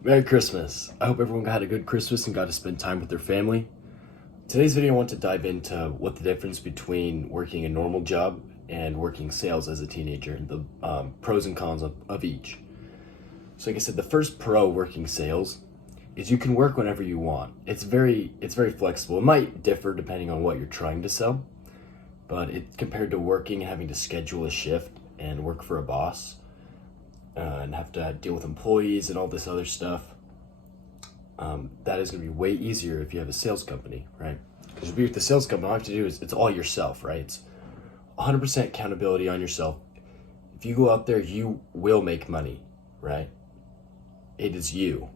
Merry Christmas. I hope everyone had a good Christmas and got to spend time with their family. Today's video, I want to dive into what the difference between working a normal job and working sales as a teenager, and the pros and cons of each. So like I said, the first pro working sales is you can work whenever you want. It's very flexible. It might differ depending on what you're trying to sell, but compared to working and having to schedule a shift and work for a boss, and have to deal with employees and all this other stuff, that is going to be way easier if you have a sales company, right? Because with the sales company, all you have to do is it's all yourself, right? It's 100% accountability on yourself. If you go out there, you will make money, right? It is you.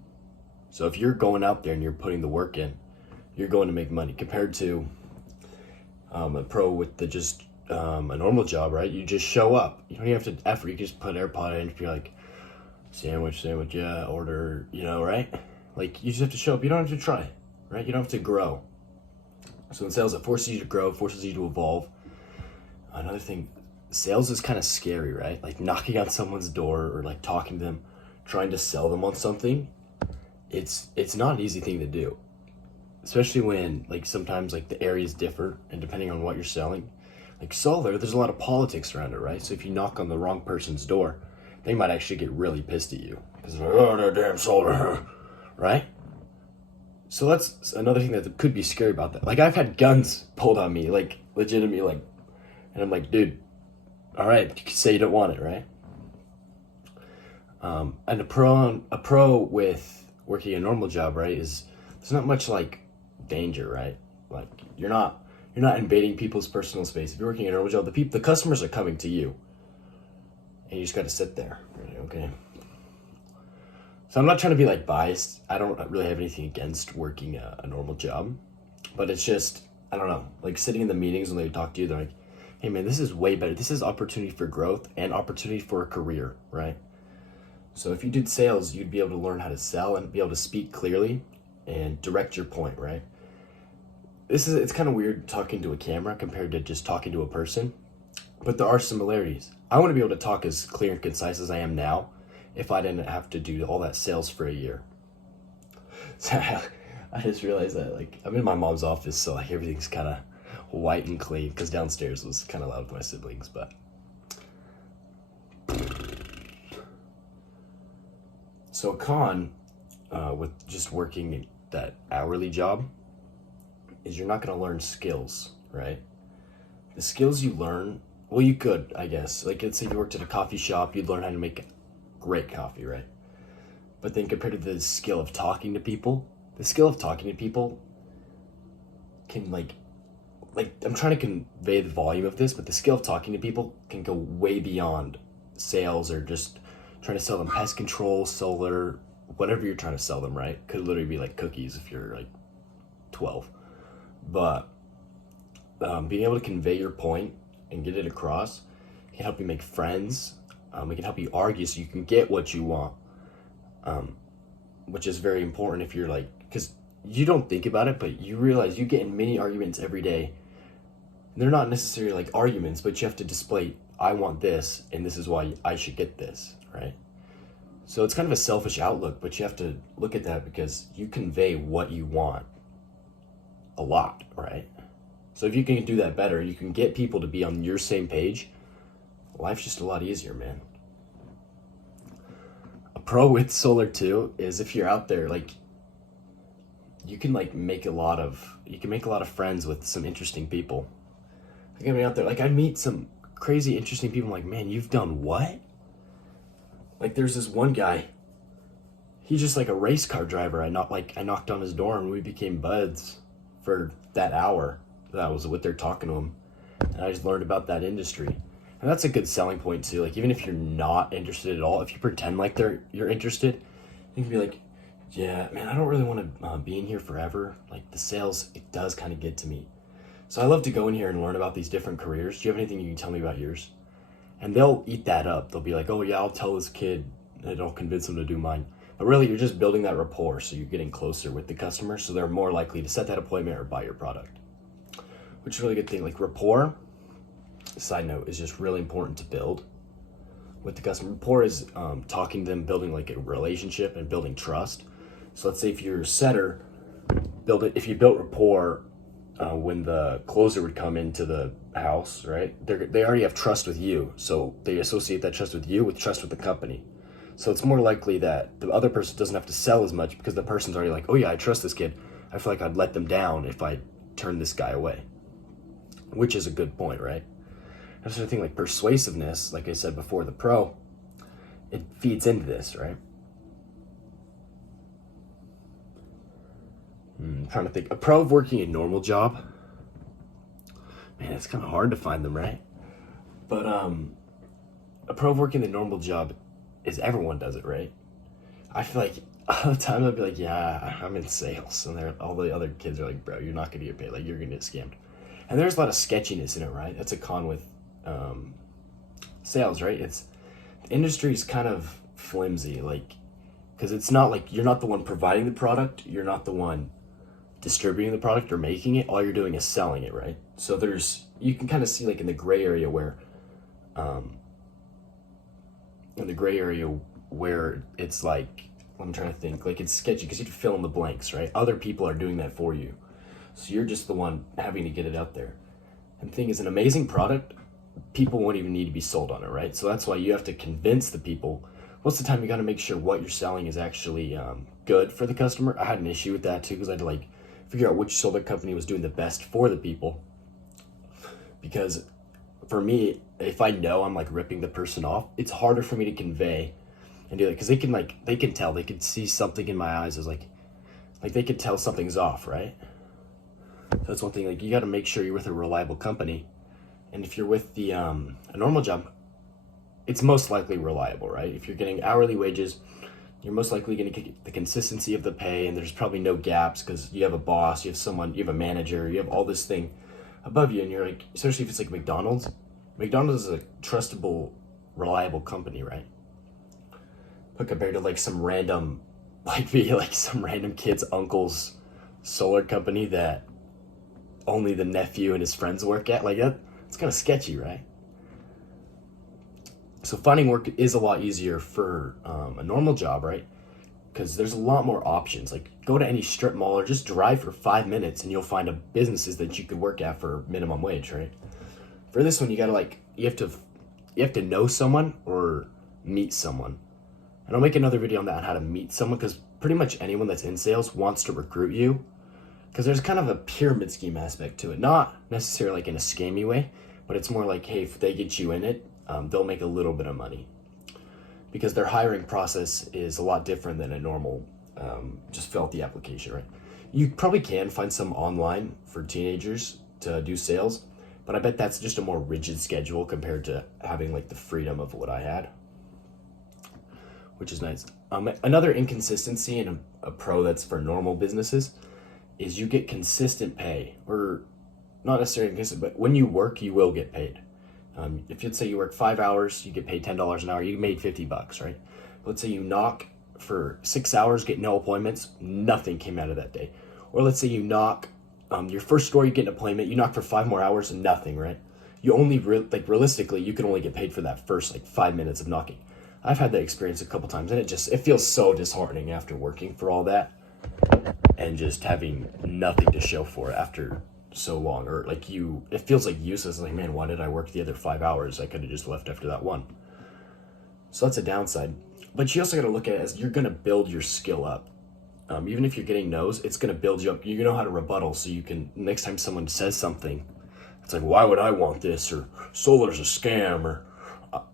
So if you're going out there and you're putting the work in, you're going to make money compared to a pro with a normal job, right? You just show up. You don't even have to effort. You can just put AirPod in. If you're like, sandwich, yeah, order, right? Like, you just have to show up. You don't have to try, right? You don't have to grow. So in sales, it forces you to grow, forces you to evolve. Another thing, sales is kind of scary, right? Like knocking on someone's door or like talking to them, trying to sell them on something. It's not an easy thing to do, especially when like sometimes like the areas differ and depending on what you're selling. Like solar, there's a lot of politics around it, right? So if you knock on the wrong person's door, they might actually get really pissed at you because they're like, oh, that damn solar, right? So that's another thing that could be scary about that. Like I've had guns pulled on me, like legitimately, like, and I'm like, dude, all right, you can say you don't want it, right? And a pro with working a normal job, right, is there's not much like danger, right? Like you're not invading people's personal space. If you're working a normal job, the customers are coming to you, and you just got to sit there. You're like, okay. So I'm not trying to be like biased. I don't really have anything against working a normal job, but it's just, I don't know, like sitting in the meetings when they talk to you, they're like, hey man, this is way better. This is opportunity for growth and opportunity for a career, right? So if you did sales, you'd be able to learn how to sell and be able to speak clearly and direct your point, right? It's kind of weird talking to a camera compared to just talking to a person, but there are similarities. I want to be able to talk as clear and concise as I am now if I didn't have to do all that sales for a year. So I just realized that like I'm in my mom's office, so like everything's kind of white and clean because downstairs was kind of loud with my siblings. But so a con with just working that hourly job is you're not going to learn skills, right? The skills you learn, well, you could, I guess. Like, let's say you worked at a coffee shop, you'd learn how to make great coffee, right? But then compared to the skill of talking to people, the skill of talking to people can like I'm trying to convey the volume of this, but the skill of talking to people can go way beyond sales or just trying to sell them pest control, solar, whatever you're trying to sell them, right? Could literally be like cookies if you're like 12. But being able to convey your point and get it across can help you make friends. It can help you argue so you can get what you want, which is very important if you're like, because you don't think about it, but you realize you get in many arguments every day. They're not necessarily like arguments, but you have to display, I want this, and this is why I should get this, right? So it's kind of a selfish outlook, but you have to look at that because you convey what you want a lot, right? So if you can do that better, you can get people to be on your same page, life's just a lot easier, man. A pro with solar too is if you're out there, like you can make a lot of friends with some interesting people. Like I mean out there, like I meet some crazy interesting people. I'm like, man, you've done what? Like there's this one guy, he's just like a race car driver. I knocked on his door and we became buds for that hour. That was what they're talking to him. And I just learned about that industry. And that's a good selling point too. Like even if you're not interested at all, if you pretend like you're interested, you can be like, yeah, man, I don't really want to be in here forever. Like the sales, it does kind of get to me. So I love to go in here and learn about these different careers. Do you have anything you can tell me about yours? And they'll eat that up. They'll be like, oh yeah, I'll tell this kid and I'll convince him to do mine. But really, you're just building that rapport, so you're getting closer with the customer, so they're more likely to set that appointment or buy your product, which is a really good thing. Like rapport, side note, is just really important to build with the customer. Rapport is talking to them, building like a relationship and building trust. So let's say if you're a setter, if you built rapport when the closer would come into the house, right? They already have trust with you, so they associate that trust with you with trust with the company. So it's more likely that the other person doesn't have to sell as much because the person's already like, oh yeah, I trust this kid. I feel like I'd let them down if I turn this guy away, which is a good point, right? That's the thing, like persuasiveness, like I said before, the pro, it feeds into this, right? I'm trying to think. A pro of working a normal job, man, it's kind of hard to find them, right? But a pro of working a normal job is everyone does it, right? I feel like all the time I'd be like, yeah, I'm in sales, and all the other kids are like, bro, you're not gonna get paid, like you're gonna get scammed. And there's a lot of sketchiness in it, right? That's a con with sales, right? The industry's kind of flimsy, like, because it's not like you're not the one providing the product, you're not the one distributing the product or making it. All you're doing is selling it, right? So you can kind of see like in the gray area where it's like, I'm trying to think, like it's sketchy because you have to fill in the blanks, right? Other people are doing that for you, so you're just the one having to get it out there. And the thing is, an amazing product, people won't even need to be sold on it, right? So that's why you have to convince the people. Most of the time you got to make sure what you're selling is actually good for the customer. I had an issue with that too, because I had to like figure out which solar company was doing the best for the people. Because for me, if I know I'm like ripping the person off, it's harder for me to convey and do that, because they can tell, they can see something in my eyes as like they could tell something's off, right? So that's one thing, like you got to make sure you're with a reliable company. And if you're with a normal job, it's most likely reliable, right? If you're getting hourly wages, you're most likely going to get the consistency of the pay, and there's probably no gaps because you have a boss, you have a manager, you have all this thing above you, and you're like, especially if it's like McDonald's. McDonald's is a trustable, reliable company, right? But compared to like some random kid's uncle's solar company that only the nephew and his friends work at, like that, it's kind of sketchy, right? So finding work is a lot easier for a normal job, right? Because there's a lot more options. Like go to any strip mall or just drive for 5 minutes and you'll find businesses that you could work at for minimum wage, right? For this one, you have to know someone or meet someone. And I'll make another video on that, on how to meet someone, because pretty much anyone that's in sales wants to recruit you, because there's kind of a pyramid scheme aspect to it. Not necessarily like in a scammy way, but it's more like, hey, if they get you in it, they'll make a little bit of money, because their hiring process is a lot different than a normal just fill out the application, right? You probably can find some online for teenagers to do sales, but I bet that's just a more rigid schedule compared to having like the freedom of what I had, which is nice. Another inconsistency in a pro that's for normal businesses is you get consistent pay, or not necessarily consistent, but when you work, you will get paid. If you'd say you work 5 hours, you get paid $10 an hour, you made $50, right? Let's say you knock for 6 hours, get no appointments, nothing came out of that day. Or let's say you knock, your first store, you get an appointment, you knock for 5 more hours and nothing, right? You only, realistically, you can only get paid for that first 5 minutes of knocking. I've had that experience a couple times, and it feels so disheartening after working for all that and just having nothing to show for it after so long. Or it feels like useless. Like, man, why did I work the other 5 hours? I could have just left after that one. So that's a downside. But you also got to look at it as you're going to build your skill up. Even if you're getting no's, it's going to build you up. You know how to rebuttal, so you can, next time someone says something, it's like, why would I want this? Or solar's a scam, or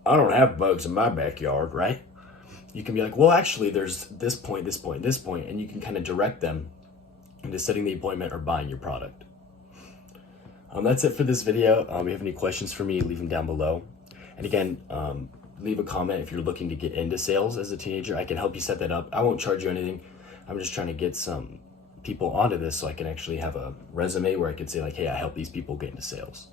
I don't have bugs in my backyard, right? You can be like, well, actually, there's this point, and you can kind of direct them into setting the appointment or buying your product. That's it for this video. If you have any questions for me, leave them down below. And again, leave a comment if you're looking to get into sales as a teenager. I can help you set that up. I won't charge you anything. I'm just trying to get some people onto this so I can actually have a resume where I can say like, hey, I help these people get into sales.